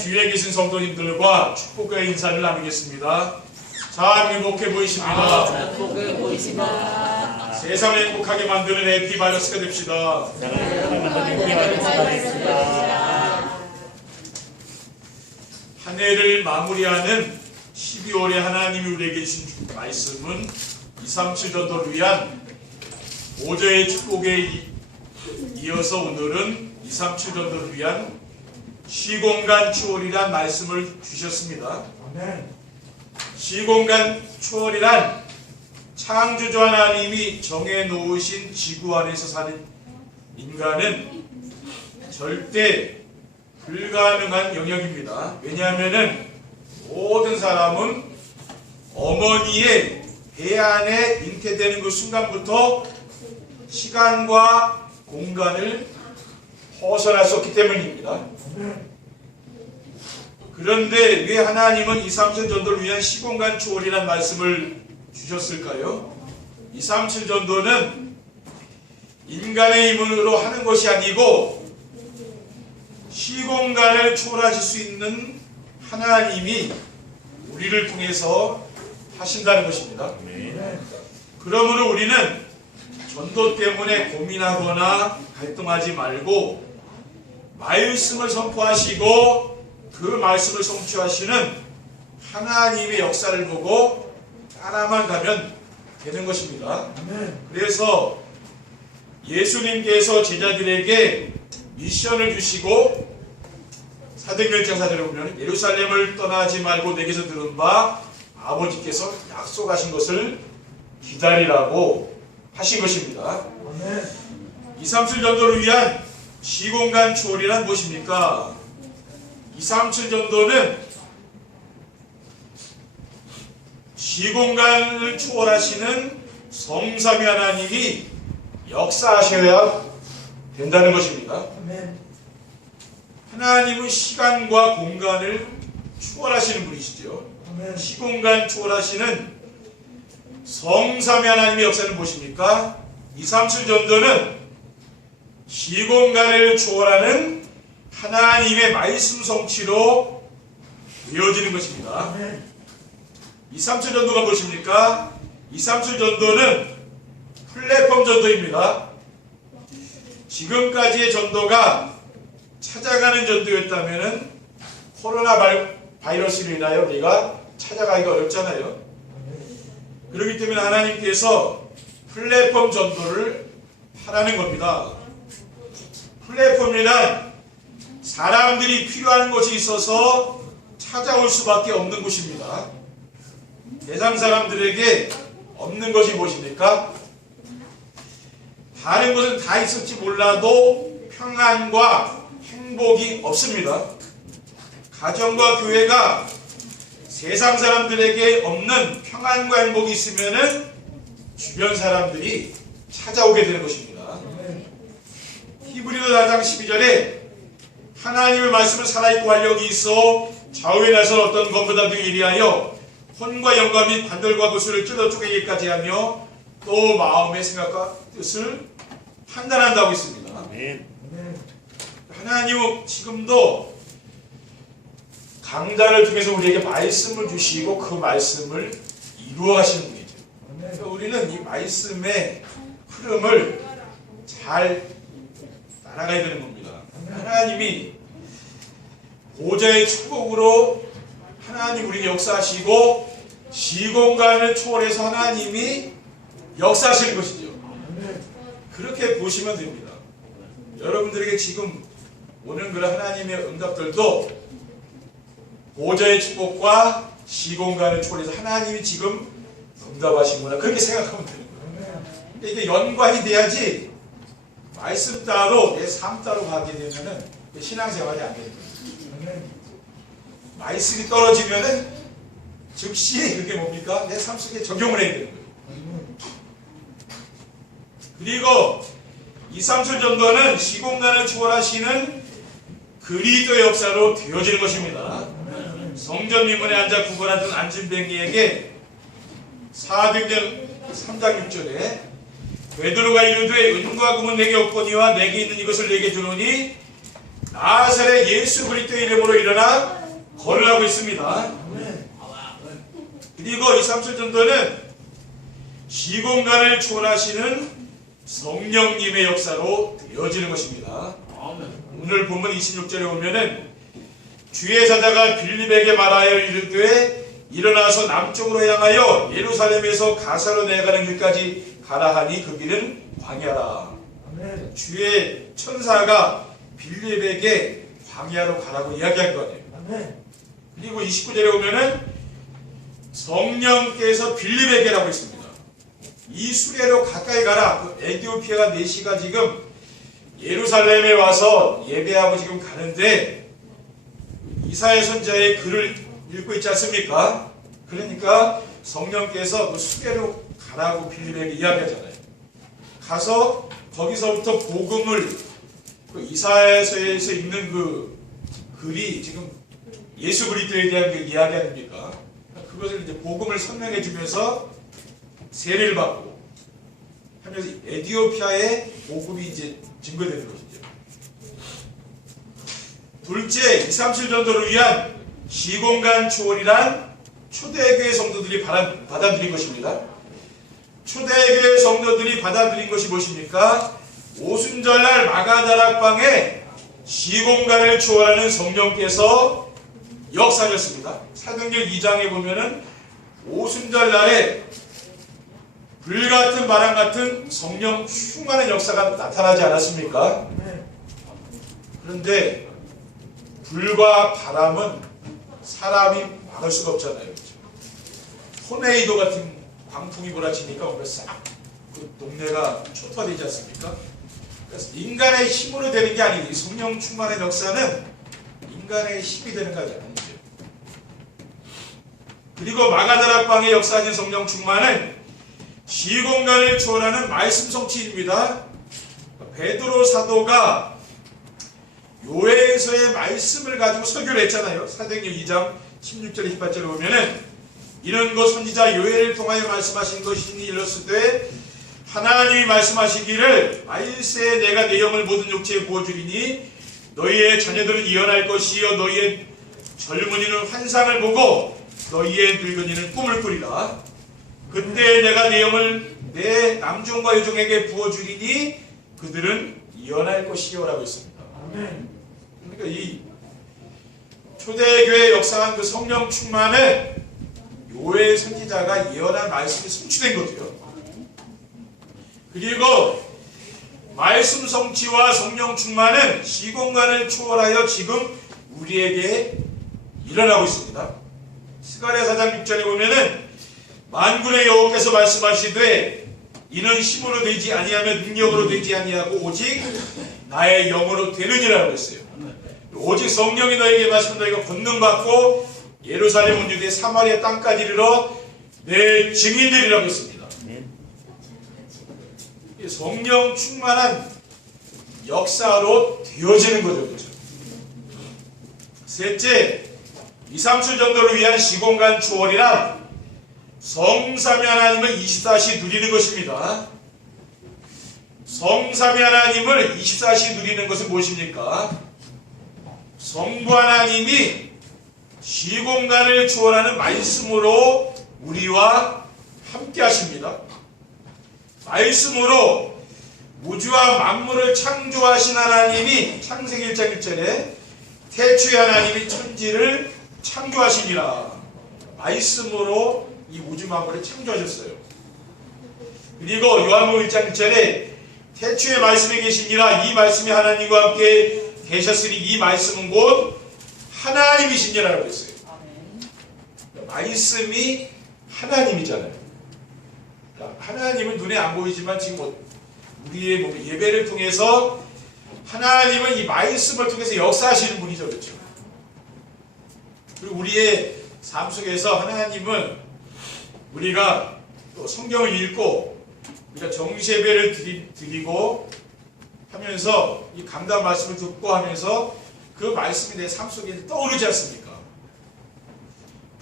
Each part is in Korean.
주위에 계신 성도님들과 축복의 인사를 나누겠습니다. 자, 행복해 보이십니다. 행복해 보이시다. 세상을 행복하게 만드는 에피바이러스가 됩시다. 한 해를 마무리하는 12월에 하나님이 우리에게 주신 말씀은 237 전도를 위한 보좌의 축복에 이어서 오늘은 237 전도를 위한 시공간 추월이란 말씀을 주셨습니다. 시공간 추월이란 창조주 하나님이 정해놓으신 지구 안에서 사는 인간은 절대 불가능한 영역입니다. 왜냐하면 모든 사람은 어머니의 배 안에 잉태되는 그 순간부터 시간과 공간을 벗어날 수 없기 때문입니다. 그런데 왜 하나님은 237 전도를 위한 시공간 초월이라는 말씀을 주셨을까요? 237 전도는 인간의 힘으로 하는 것이 아니고 시공간을 초월하실 수 있는 하나님이 우리를 통해서 하신다는 것입니다. 그러므로 우리는 전도 때문에 고민하거나 갈등하지 말고 말씀을 선포하시고 그 말씀을 성취하시는 하나님의 역사를 보고 따라만 가면 되는 것입니다. 그래서 예수님께서 제자들에게 미션을 주시고 사도행전 4절에 보면 예루살렘을 떠나지 말고 내게서 들은 바 아버지께서 약속하신 것을 기다리라고 하신 것입니다. 237 전도를 위한 시공간 초월이란 무엇입니까? 237 전도는 시공간을 초월하시는 성삼위 하나님이 역사하셔야 된다는 것입니다. 하나님은 시간과 공간을 초월하시는 분이시죠. 시공간 초월하시는 성삼위 하나님의 역사는 무엇입니까? 237 전도는 시공간을 초월하는 하나님의 말씀 성취로 되어지는 것입니다. 237 전도가 무엇입니까? 237 전도는 플랫폼 전도입니다. 지금까지의 전도가 찾아가는 전도였다면 코로나 바이러스로 인하여 우리가 찾아가기가 어렵잖아요. 그렇기 때문에 하나님께서 플랫폼 전도를 하라는 겁니다. 플랫폼이란 사람들이 필요한 것이 있어서 찾아올 수밖에 없는 곳입니다. 대상 사람들에게 없는 것이 무엇입니까? 다른 것은 다 있을지 몰라도 평안과 행복이 없습니다. 가정과 교회가 세상 사람들에게 없는 평안과 행복이 있으면은 주변 사람들이 찾아오게 되는 것입니다. 히브리서 4장 12절에 하나님의 말씀은 살아있고 활력이 있어 좌우에 나선 어떤 것보다도 예리하여 혼과 영과 및 관절과 구슬을 찔러 쪼개기까지 하며 또 마음의 생각과 뜻을 판단한다고 있습니다. 하나님은 지금도 강단을 통해서 우리에게 말씀을 주시고 그 말씀을 이루어 가시는 분이죠. 그래서 우리는 이 말씀의 흐름을 잘 따라가야 되는 겁니다. 하나님이 보좌의 축복으로 하나님 우리에게 역사하시고 시공간을 초월해서 하나님이 역사하실 것이죠. 그렇게 보시면 됩니다. 여러분들에게 지금 오는 그런 하나님의 응답들도 보좌의 축복과 시공간을 초월해서 하나님이 지금 응답하시구나 그렇게 생각하면 되는 거예요. 이게 연관이 돼야지 말씀 따로 내 삶 따로 가게 되면은 신앙생활이 안 되는 거예요. 말씀이 떨어지면은 즉시 그게 뭡니까? 내 삶 속에 적용을 해야 되는 거예요. 그리고 237 전도는 시공간을 초월하시는 그리스도의 역사로 되어지는 것입니다. 성전 미문에 앉아 구걸하던 안진뱅이에게 사도행전 3장 6절에 베드로가 이르되 은과 금은 내게 없거니와 내게 있는 이것을 내게 주노니 나사렛 예수 그리스도의 이름으로 일어나 거론하고 있습니다. 그리고 2, 3절 전도는 시공간을 초월하시는 성령님의 역사로 되어지는 것입니다. 오늘 본문 26절에 보면은 주의 사자가 빌립에게 말하여 이르되 일어나서 남쪽으로 향하여 예루살렘에서 가사로 내려가는 길까지 가라 하니 그 길은 광야라. 주의 천사가 빌립에게 광야로 가라고 이야기한 거예요. 그리고 29절에 보면은 성령께서 빌립에게라고 했습니다. 이 수레로 가까이 가라. 그 에티오피아가 내시가 지금 예루살렘에 와서 예배하고 지금 가는데 이사야 선지자의 글을 읽고 있지 않습니까? 그러니까 성령께서 그 수레로 가라고 빌립에게 이야기하잖아요. 가서 거기서부터 복음을 그 이사야서에서 있는 그 글이 지금 예수 그리스도에 대한 그 이야기 아닙니까? 그것을 이제 복음을 설명해 주면서 세례를 받고 하면서 에티오피아의 복음이 이제 증거되는 것이죠. 둘째, 2, 3, 7 전도를 위한 시공간 초월이란 초대교회 성도들이 받아들인 것입니다. 초대교회 성도들이 받아들인 것이 무엇입니까? 오순절날 마가다락방에 시공간을 초월하는 성령께서 역사하셨습니다. 사도행전 2장에 보면은 오순절날에 불같은 바람 같은 성령 충만한 역사가 나타나지 않았습니까? 그런데 불과 바람은 사람이 막을 수가 없잖아요. 토네이도 같은 광풍이 몰아치니까 오늘 싹그 동네가 초토화되지 않습니까? 그래서 인간의 힘으로 되는 게 아니고 성령 충만의 역사는 인간의 힘이 되는 것이 아니죠. 그리고 마가다락방의 역사하신 성령 충만은 시공간을 초월하는 말씀 성취입니다. 베드로 사도가 요해서의 말씀을 가지고 설교를 했잖아요. 사도행전 2장 16절 18절을 보면은 이런 것 선지자 요해를 통하여 말씀하신 것이니 이렇으되 하나님이 말씀하시기를 말세 내가 내 영을 모든 육체에 부어주리니 너희의 자녀들은 예언할 것이요 너희의 젊은이는 환상을 보고 너희의 늙은이는 꿈을 꾸리라. 그때 내가 내 영을 내 남종과 여종에게 부어주리니 그들은 예언할 것이요 라고 했습니다. 그러니까 이 초대교회 역사한 그 성령 충만은 요엘 선지자가 예언한 말씀이 성취된 거죠. 그리고 말씀 성취와 성령 충만은 시공간을 초월하여 지금 우리에게 일어나고 있습니다. 스가랴 4장 6절에 보면은 만군의 여호와께서 말씀하시되 이는 힘으로 되지 아니하며 능력으로 되지 아니하고 오직 나의 영으로 되느니라고 했어요. 오직 성령이 너에게 말씀 너희가 권능받고 예루살렘 온 유대 사마리아 땅까지 이르러 내 증인들이라고 했습니다. 성령 충만한 역사로 되어지는 거죠. 그렇죠? 셋째, 2, 3초 정도를 위한 시공간 초월이란 성삼위 하나님을 24시 누리는 것입니다. 성삼위 하나님을 24시 누리는 것은 무엇입니까? 성부 하나님이 시공간을 초월하는 말씀으로 우리와 함께 하십니다. 말씀으로 우주와 만물을 창조하신 하나님이 창세기 1장 1절에 태초에 하나님이 천지를 창조하시니라. 말씀으로 이 우주 만물을 창조하셨어요. 그리고 요한복음 1장 1절에 태초에 말씀이 계시니라. 이 말씀이 하나님과 함께 계셨으니 이 말씀은 곧 하나님이시니라고 했어요. 말씀이 하나님이잖아요. 그러니까 하나님은 눈에 안 보이지만 지금 우리의 예배를 통해서 하나님은 이 말씀을 통해서 역사하시는 분이죠. 그렇죠? 그리고 우리의 삶 속에서 하나님은 우리가 또 성경을 읽고 우리가 정시예배를 드리고 하면서 이 강단 말씀을 듣고 하면서 그 말씀이 내 삶 속에 떠오르지 않습니까?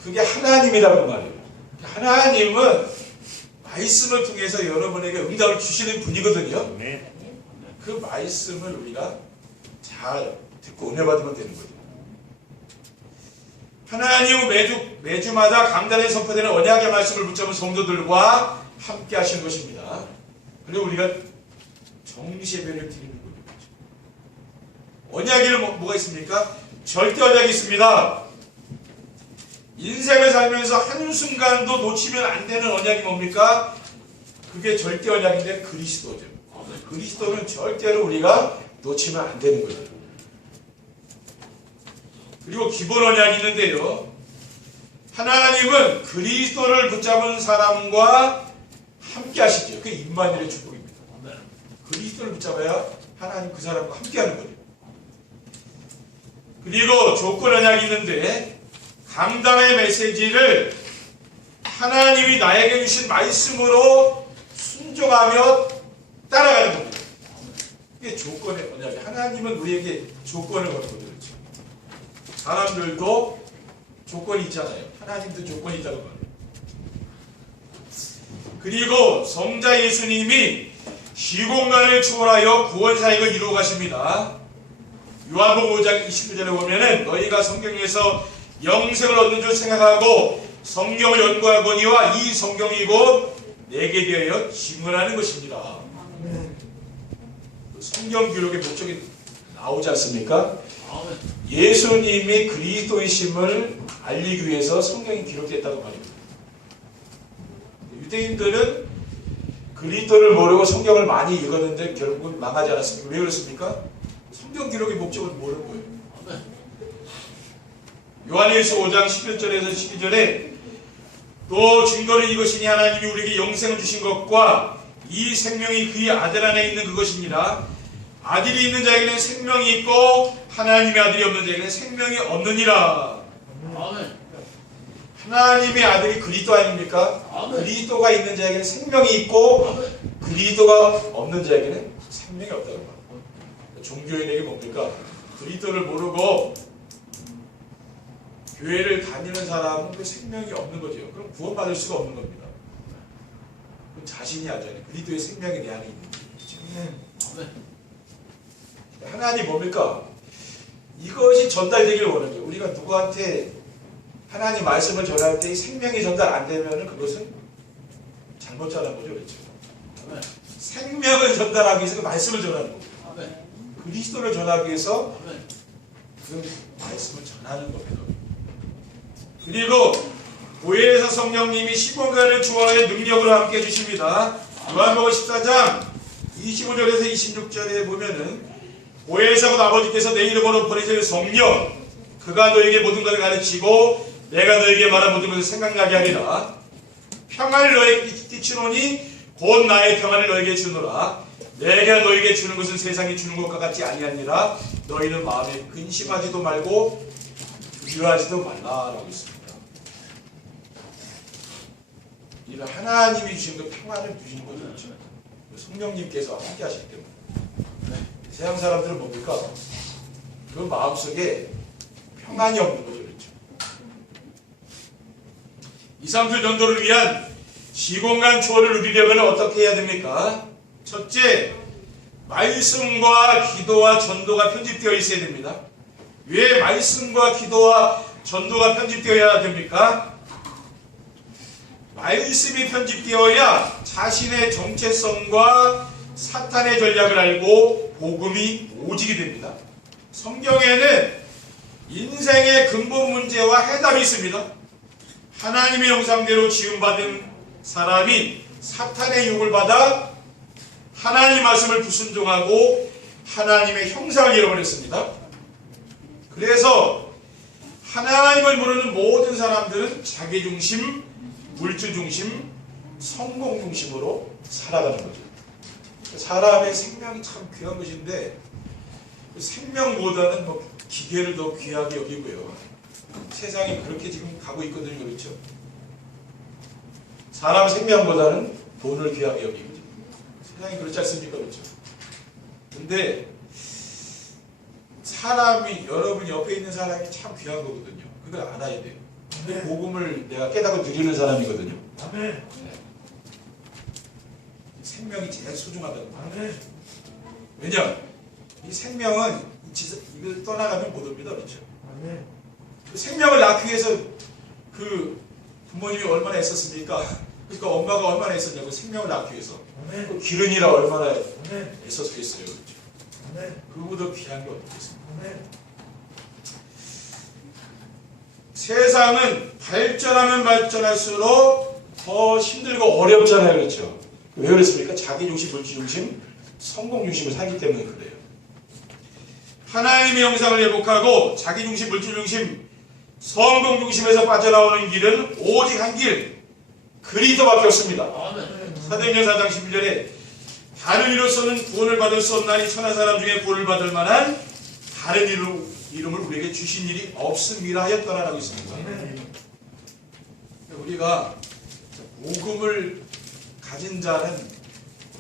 그게 하나님이라는 말이에요. 하나님은 말씀을 통해서 여러분에게 응답을 주시는 분이거든요. 그 말씀을 우리가 잘 듣고 은혜 받으면 되는 거죠. 하나님은 매주마다 강단에 선포되는 언약의 말씀을 붙잡은 성도들과 함께 하시는 것입니다. 그리고 우리가 정시예배를 드리는 거죠. 언약에는 뭐가 있습니까? 절대 언약이 있습니다. 인생을 살면서 한순간도 놓치면 안 되는 언약이 뭡니까? 그게 절대 언약인데 그리스도죠. 그리스도는 절대로 우리가 놓치면 안 되는 거죠. 그리고 기본 언약이 있는데요. 하나님은 그리스도를 붙잡은 사람과 함께 하시죠. 그게 임마누엘의 축복입니다. 그리스도를 붙잡아야 하나님 그 사람과 함께 하는 거예요. 그리고 조건 언약이 있는데 강단의 메시지를 하나님이 나에게 주신 말씀으로 순종하며 따라가는 겁니다. 이게 조건의 언약이에요. 하나님은 우리에게 조건을 거는 거죠. 사람들도 조건이 있잖아요. 하나님도 조건이 있다고 말해요. 그리고 성자 예수님이 시공간을 초월하여 구원 사역을 이루어 가십니다. 요한복음 5장 29절에 보면은 너희가 성경에서 영생을 얻는 줄 생각하고 성경을 연구하거니와 이 성경이 곧 내게 대하여 증언하는 것입니다. 성경 기록의 목적이 나오지 않습니까? 예수님이 그리스도이심을 알리기 위해서 성경이 기록됐다고 말입니다. 유대인들은 그리스도를 모르고 성경을 많이 읽었는데 결국은 망하지 않았습니까? 왜 그렇습니까? 성경 기록의 목적을 모르는 거예요. 요한일서 5장 11절에서 12절에 또 증거는 이것이니 하나님이 우리에게 영생을 주신 것과 이 생명이 그의 아들 안에 있는 그것이니라. 아들이 있는 자에게는 생명이 있고 하나님의 아들이 없는 자에게는 생명이 없느니라. 하나님의 아들이 그리스도 아닙니까? 그리스도가 있는 자에게는 생명이 있고 그리스도가 없는 자에게는 생명이 없다고 말합니다. 종교인에게 뭡니까? 그리스도를 모르고 교회를 다니는 사람은 그 생명이 없는 거죠. 그럼 구원받을 수가 없는 겁니다. 그럼 자신이 알잖아요. 그리스도의 생명이 내 안에 있는 거죠. 하나님 뭡니까? 이것이 전달되기를 원하는 거예요. 우리가 누구한테 하나님 말씀을 전할 때 생명이 전달 안 되면 그것은 잘못 전한 거죠. 그렇죠? 생명을 전달하기 위해서 그 말씀을 전하는 거고 그리스도를 전하기 위해서 그 말씀을 전하는 겁니다. 그리고 교회에서 성령님이 시공간을 주원하여 능력으로 함께 해주십니다. 요한복음 14장 25절에서 26절에 보면은 교회에서 아버지께서 내 이름으로 보내실 성령 그가 너에게 모든 것을 가르치고 내가 너에게 말한 모든 것을 생각나게 하리라. 평안을 너에게 끼치노니 곧 나의 평안을 너에게 주노라. 내가 너에게 주는 것은 세상이 주는 것과 같지 아니하니라. 너희는 마음에 근심하지도 말고 두려워하지도 말라라고 있습니다. 이는 하나님이 주신 그 평안을 주신 거죠. 성령님께서 함께 하시기 때문에. 세상 사람들은 뭡니까? 그 마음속에 평안이 없는 거죠. 그렇죠? 이상주 전도를 위한 시공간 초월을 누리려면 어떻게 해야 됩니까? 첫째, 말씀과 기도와 전도가 편집되어 있어야 됩니다. 왜 말씀과 기도와 전도가 편집되어야 됩니까? 말씀이 편집되어야 자신의 정체성과 사탄의 전략을 알고 복음이 오지게 됩니다. 성경에는 인생의 근본 문제와 해답이 있습니다. 하나님의 형상대로 지음받은 사람이 사탄의 유혹을 받아 하나님 말씀을 불순종하고 하나님의 형상을 잃어버렸습니다. 그래서 하나님을 모르는 모든 사람들은 자기중심, 물질중심, 성공중심으로 살아가는 거죠. 사람의 생명이 참 귀한 것인데 생명보다는 뭐 기계를 더 귀하게 여기고요. 세상이 그렇게 지금 가고 있거든요. 그렇죠? 사람 생명보다는 돈을 귀하게 여기고 세상이 그렇지 않습니까? 그렇죠? 근데 사람이 여러분 옆에 있는 사람이 참 귀한 거거든요. 그걸 알아야 돼요. 그 복음을 내가 깨닫고 누리는 사람이거든요. 네. 생명이 제일 소중하다는 거예요. 왜냐? 이 생명은 이걸 떠나가면 못 옵니다. 그렇죠? 아멘. 그 생명을 낳기 위해서 그 부모님이 얼마나 애썼습니까? 그러니까 엄마가 얼마나 애썼냐고 생명을 낳기 위해서. 아멘. 그 기른이라 얼마나 아멘. 애썼겠어요. 그렇죠? 아멘. 그거보다 귀한 게 어떻겠습니까? 아멘. 세상은 발전하면 발전할수록 더 힘들고 어렵잖아요. 그렇죠? 왜 그랬습니까? 자기중심, 물질중심, 성공중심을 살기 때문에 그래요. 하나님의 형상을 회복하고 자기중심, 물질중심, 성공중심에서 빠져나오는 길은 오직 한 길, 그리스도밖에 없습니다. 사도행전 4장 11절에 다른 이로서는 구원을 받을 수 없나니 천하 사람 중에 구원을 받을 만한 다른 이름을 우리에게 주신 일이 없음이라 하였더라라고 있습니다. 우리가 복음을 가진 자는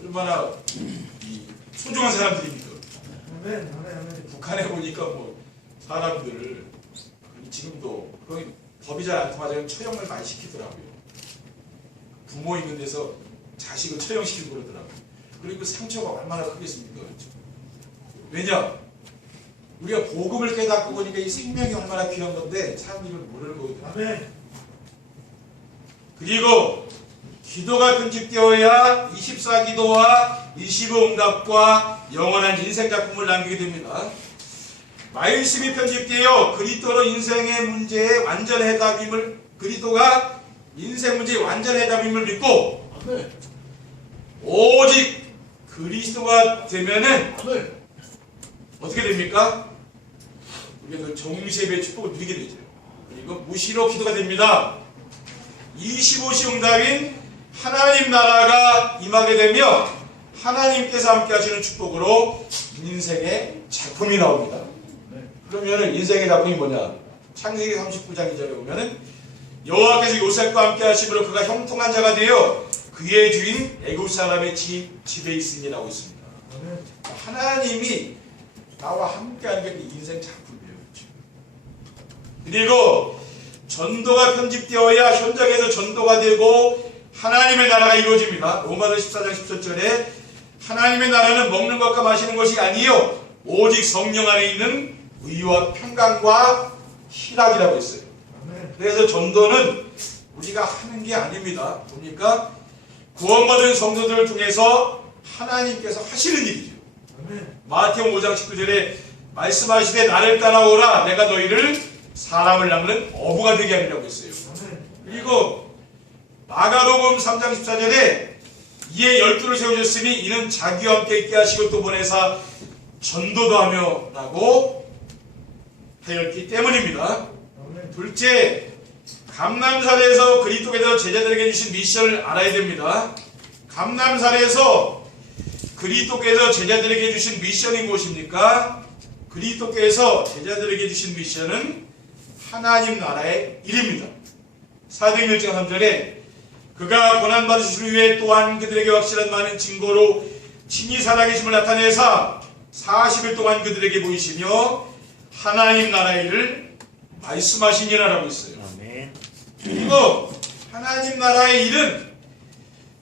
얼마나 소중한 사람들입니까? 아멘. 아멘. 북한에 보니까 뭐 사람들을 지금도 그런 법이 잘 안 통하자면 처형을 많이 시키더라고요. 부모 있는 데서 자식을 처형시키고 그러더라고요. 그리고 상처가 얼마나 크겠습니까? 그렇죠? 왜냐? 우리가 복음을 깨닫고 보니까 이 생명이 얼마나 귀한 건데 사람들이 모르는 거거든요. 아멘. 그리고 기도가 편집되어야 24기도와 25응답과 영원한 인생 작품을 남기게 됩니다. 말씀이 편집되어 그리스도로 인생의 문제에 완전 해답임을 그리스도가 인생 문제의 완전 해답임을 믿고 오직 그리스도가 되면은 어떻게 됩니까? 우리가 정세배의 축복을 누리게 되죠. 그리고 무시로 기도가 됩니다. 25시 응답인 하나님 나라가 임하게 되며 하나님께서 함께 하시는 축복으로 인생의 작품이 나옵니다. 그러면 인생의 작품이 뭐냐? 창세기 39장 2절에 보면은 여호와께서 요셉과 함께 하심으로 그가 형통한 자가 되어 그의 주인 애굽 사람의 집에 있으니라고 있습니다. 하나님이 나와 함께하는 게 인생 작품이에요. 그리고 전도가 편집되어야 현장에서 전도가 되고 하나님의 나라가 이루어집니다. 로마서 14장 17절에 하나님의 나라는 먹는 것과 마시는 것이 아니요 오직 성령 안에 있는 의와 평강과 희락이라고 했어요. 그래서 전도는 우리가 하는 게 아닙니다. 보니까 구원받은 성도들을 통해서 하나님께서 하시는 일이죠. 마태복음 5장 19절에 말씀하시되 나를 따라오라 내가 너희를 사람을 낚는 어부가 되게 하리라고 했어요. 그리고 마가복음 3장 14절에 이에 12를 세우셨으니 이는 자기와 함께 있게 하시고 또 보내사 전도도 하며 라고 하였기 때문입니다. 둘째, 감람산에서 그리스도께서 제자들에게 주신 미션을 알아야 됩니다. 감람산에서 그리스도께서 제자들에게 주신 미션이 무엇입니까? 그리스도께서 제자들에게 주신 미션은 하나님 나라의 일입니다. 사도행전 1장 3절에 그가 고난받으시기 위해 또한 그들에게 확실한 많은 증거로 친히 살아계심을 나타내사 40일 동안 그들에게 보이시며 하나님 나라의 일을 말씀하시니라라고 있어요. 그리고 하나님 나라의 일은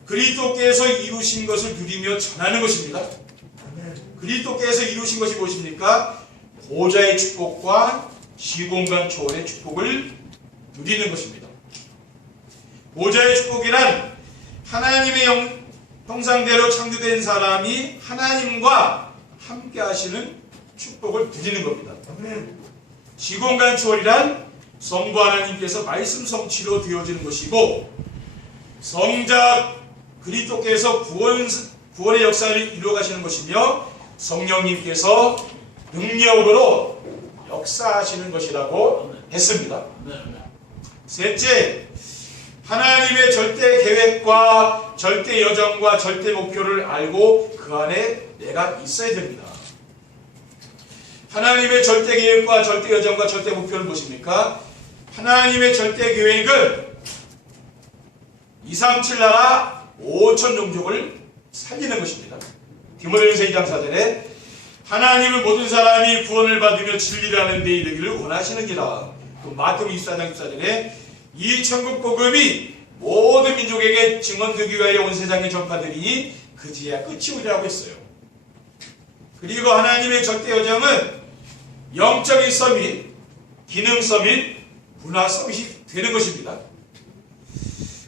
그리스도께서 이루신 것을 누리며 전하는 것입니다. 그리스도께서 이루신 것이 무엇입니까? 보좌의 축복과 시공간 초월의 축복을 누리는 것입니다. 보좌의 축복이란 하나님의 형상대로 창조된 사람이 하나님과 함께 하시는 축복을 누리는 겁니다. 시공간 초월이란 성부 하나님께서 말씀 성취로 되어지는 것이고 성자 그리스도께서 구원의 역사를 이루어가시는 것이며 성령님께서 능력으로 역사하시는 것이라고 했습니다. 셋째, 하나님의 절대 계획과 절대 여정과 절대 목표를 알고 그 안에 내가 있어야 됩니다. 하나님의 절대 계획과 절대 여정과 절대 목표는 무엇입니까? 하나님의 절대 계획은 237 나라 5천 종족을 살리는 것입니다. 디모데전서 2장 4절에 하나님은 모든 사람이 구원을 받으며 진리를 하는 데 이르기를 원하시느니라. 또 마태복음 24장 14절에 이 천국 복음이 모든 민족에게 증언되기 위하여 온 세상에 전파되리니 그지야 끝이 오리라고 했어요. 그리고 하나님의 절대 여정은 영적인 서밋, 기능 서밋, 문화 서밋이 되는 것입니다.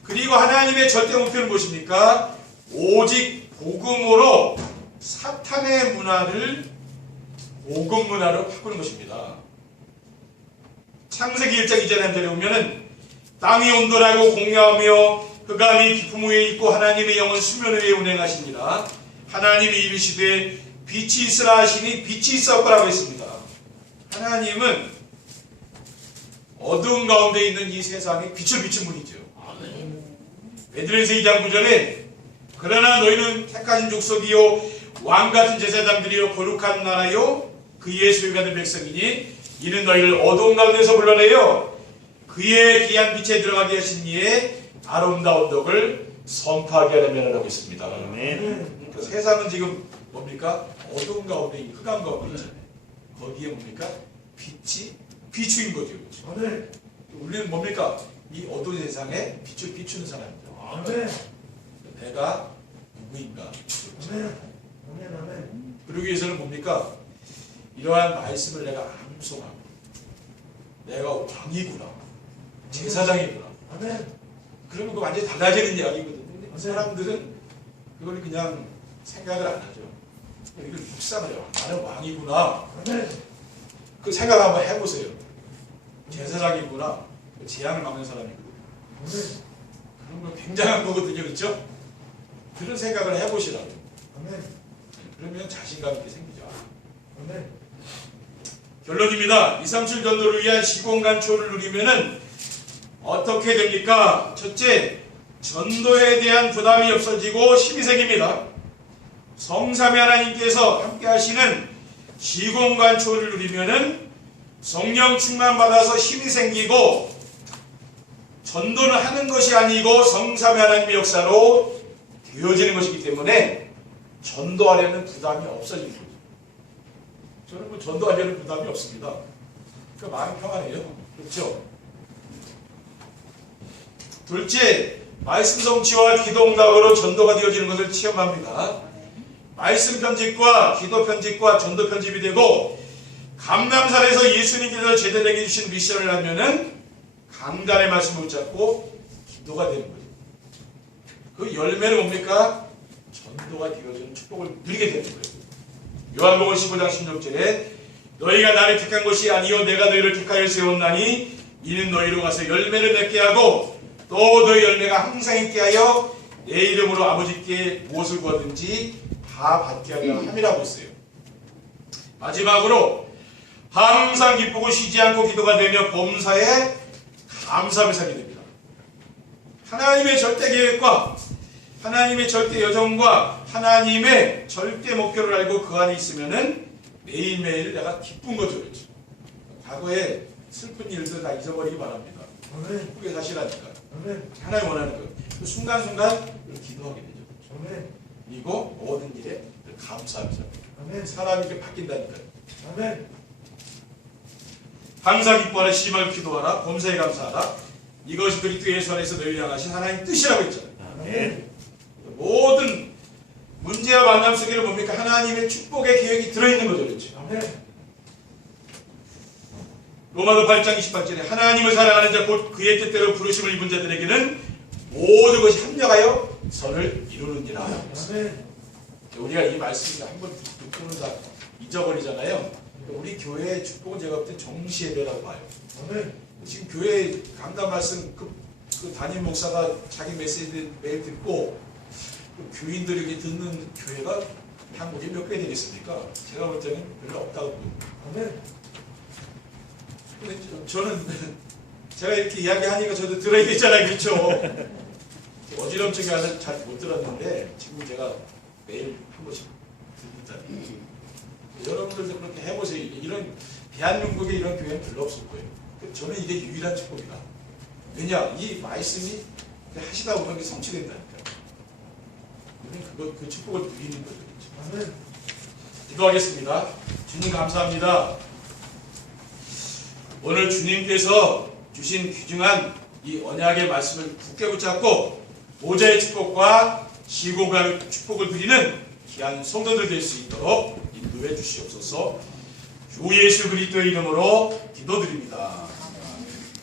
그리고 하나님의 절대 목표는 무엇입니까? 오직 복음으로 사탄의 문화를 복음 문화로 바꾸는 것입니다. 창세기 1장 2절에 한 절에 보면은 땅이 온돌하고 공야하며 흑암이 깊음 위에 있고 하나님의 영은 수면 위에 운행하시니라. 하나님이 이르시되 빛이 있으라 하시니 빛이 있었더라고 했습니다. 하나님은 어두운 가운데 있는 이 세상에 빛을 비춘 분이죠. 베드로전서 2장 9절에 그러나 너희는 택하신 족속이요 왕같은 제사장들이요 거룩한 나라요 그의 소유받은 백성이니 이는 너희를 어두운 가운데서 불러내요 그의 귀한 빛에 들어가게 하신 이의 아름다운 덕을 선포하게 하려면 하고 있습니다. 그러니까 세상은 지금 뭡니까? 어두운 가운데 흑암 가운데 있잖아요. 거기에 뭡니까? 빛이 비추인 거죠. 그렇죠? 우리는 뭡니까? 이 어두운 세상에 빛을 비추는 사람이죠. 내가 누구인가? 그러기 위해서는 뭡니까? 이러한 말씀을 내가 암송하고 내가 왕이구나, 제사장이구나. 그러면 그거 완전히 달라지는 이야기거든요. 근데 사람들은 그걸 그냥 생각을 안 하죠. 이걸 묵상을 해요. 나는 왕이구나. 그 생각 한번 해보세요. 제사장이구나. 재앙을 막는 사람이거든요. 그런 거 굉장한 거거든요. 그렇죠? 그런 생각을 해보시라고. 그러면 자신감 있게 생기죠. 결론입니다. 237 전도를 위한 시공간 초를 누리면은 어떻게 됩니까? 첫째, 전도에 대한 부담이 없어지고 힘이 생깁니다. 성삼위 하나님께서 함께 하시는 시공간 초를 누리면은 성령 충만 받아서 힘이 생기고 전도는 하는 것이 아니고 성삼위 하나님의 역사로 되어지는 것이기 때문에 전도하려는 부담이 없어지는 거죠. 저는 뭐 전도하려는 부담이 없습니다. 그러니까 마음이 평안해요. 그렇죠? 둘째, 말씀 성취와 기도 응답으로 전도가 되어지는 것을 체험합니다. 말씀 편집과 기도 편집과 전도 편집이 되고 감남산에서 예수님께서 제자에게 주신 미션을 하면은 강단의 말씀을 붙잡고 기도가 되는 거죠. 그 열매는 뭡니까? 전도가 되어지는 축복을 누리게 되는 거예요. 요한복음 15장 16절에 너희가 나를 택한 것이 아니요 내가 너희를 택하여 세웠나니 이는 너희로 가서 열매를 맺게 하고 또 너희 열매가 항상 있게 하여 내 이름으로 아버지께 무엇을 구하든지 다 받게 하려 함이라고 했어요. 마지막으로 항상 기쁘고 쉬지 않고 기도가 되며 범사에 감사함을 살게 됩니다. 하나님의 절대 계획과 하나님의 절대 여정과 하나님의 절대 목표를 알고 그 안에 있으면은 매일매일 내가 기쁜 거죠. 그렇죠? 과거에 슬픈 일들 다 잊어버리기 바랍니다. 기쁘게 사시라니까. 하나님 원하는 거. 그 순간순간 기도하게 되죠. 그리고 모든 일에 감사하면서 사람이 이렇게 바뀐다니까요. 항상 기뻐하라, 시임하며 기도하라, 범사에 감사하라. 이것이 그리스도 예수 안에서 너희를 향하신 하나님 뜻이라고 했잖아요. 모든 문제와 만남 속에는 뭡니까? 하나님의 축복의 계획이 들어있는 거죠. 그렇죠? 로마서 8장 28절에 하나님을 사랑하는 자 곧 그의 뜻대로 부르심을 입은 자들에게는 모든 것이 합력하여 선을 이루느니라. 우리가 이 말씀을 한번 듣고는 다 잊어버리잖아요. 우리 교회의 축복은 제가 볼 때 정시예배라고 봐요. 지금 교회 강단 말씀 그 담임 목사가 자기 메시지 매일 듣고 교인들에게 듣는 교회가 한국에 몇 개 되겠습니까? 제가 볼 때는 별로 없다고 봅니다. 근데 저는 제가 이렇게 이야기하니까 저도 들어야 되잖아요. 그렇죠? 어지럼증이 와서 잘 못 들었는데 지금 제가 매일 한 번씩 듣는다. 여러분들도 그렇게 해보세요. 이런 대한민국에 이런 교회는 별로 없을 거예요. 저는 이게 유일한 축복이다. 왜냐? 이 말씀이 하시다 보면 성취된다니까. 그 축복을 누리는 거죠. 그렇죠? 기도하겠습니다. 주님 감사합니다. 오늘 주님께서 주신 귀중한 이 언약의 말씀을 굳게 붙잡고 모자의 축복과 시공간의 축복을 누리는 귀한 성도들 될 수 있도록 인도해 주시옵소서. 주 예수 그리스도의 이름으로 기도드립니다.